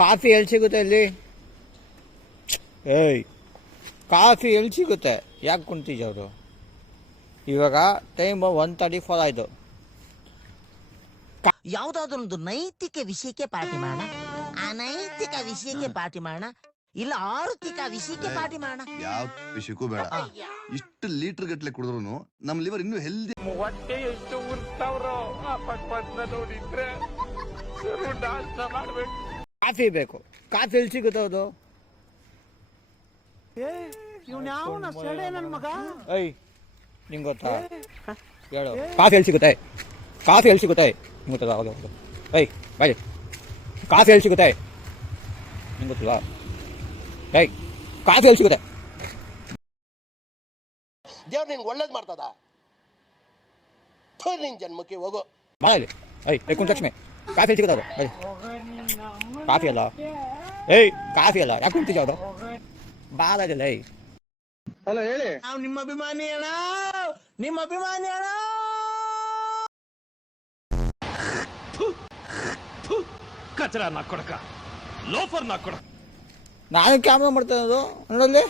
Coffee ಎಲ್ಲಿ ಸಿಗುತ್ತೆ ಇಲ್ಲಿ? ಏಯ್, ಕಾಫಿ ಎಲ್ಲಿ ಸಿಗುತ್ತೆ? ಯಾಕೆ ಕುಂತಿದ್ದೆ ಅವರು? ಇವಾಗ ಟೈಮ್ 1:34 ಆಯಿತು. ಯಾವುದಾದ್ರೊಂದು ನೈತಿಕ ವಿಷಯಕ್ಕೆ ಪಾರ್ಟಿ ಮಾಡೋಣ, ಅನೈತಿಕ ವಿಷಯಕ್ಕೆ ಪಾರ್ಟಿ ಮಾಡೋಣ, ಇಲ್ಲ ಆರ್ಥಿಕ ವಿಷಯಕ್ಕೆ ಪಾರ್ಟಿ ಮಾಡೋಣ. ಯಾವ ವಿಷಯಕ್ಕೂ ಬೇಡ. ಇಷ್ಟು ಲೀಟರ್ ಗಟ್ಲೆ ಕುಡಿದ್ರು ನಮ್ ಲಿವರ್ ಇನ್ನೂ ಹೆಲ್ದಿ. ಹೊಟ್ಟೆ ಎಷ್ಟು ಉರ್ತಾವ್ರೋ ಆ ಪಕ್ಪದ್ನ ನೋಡಿದ್ರೆ ನಾಶ ಮಾಡ್ಬೇಕು. ಕಾಫಿ ಬೇಕು. ಕಾಫಿ ಎಲ್ಲಿ ಸಿಗುತ್ತೆ ಅದು? ಏಯ್, ನಿಂಗೆ ಗೊತ್ತಾ? ಹೇಳು, ಕಾಫಿ ಎಲ್ಲಿ ಸಿಗುತ್ತೆ? ಕಾಫಿ ಎಲ್ಲಿ ಸಿಗುತ್ತೆ ನಿಂಗೆ ಗೊತ್ತಲ್ಲ? ಹೌದು. ಏಯ್ ಬಾಯ್, ಕಾಫಿ ಎಲ್ಲಿ ಸಿಗುತ್ತೆ ನಿಂಗೆ ಗೊತ್ತಿಲ್ಲ? ಏಯ್, ಕಾಫಿ ಎಲ್ಲಿ ಸಿಗುತ್ತೆ? ದೇವ್ರು ನಿನ್ಗೆ ಒಳ್ಳೇದು ಮಾಡ್ತದ? ನಿನ್ ಜನ್ಮಕ್ಕೆ ಹೋಗೋ ಬಾಯಲ್ಲಿ. ಏಯ್ ಕುಂತಲಕ್ಷ್ಮಿ, ಕಾಫಿ ಎಲ್ಲಿ ಸಿಗುತ್ತೆ ಅದು? ಏಯ್, ಕಾಫಿ ಅಲ್ಲ. ಏಯ್, ಕಾಫಿ ಅಲ್ಲ, ಯಾಕೆ ಕುಂತಿದ್ದೆ ಅದು? ಬಾರದಿಲ್ಲ. ಏಯ್, ಹಲೋ ಹೇಳಿ. ನಾವು ನಿಮ್ಮ ಅಭಿಮಾನಿ ಅಣ್ಣ, ನಿಮ್ಮ ಅಭಿಮಾನಿ ಅಣ್ಣ. ಕಚರ ನಾಕೊಡಕ, ಲೋಫರ್ ನಾಕೊಡಕ. ನಾನು ಕ್ಯಾಮ್ರಾ ಮಾಡ್ತಾ ಇರೋದು ನೋಡಲ್ಲಿ.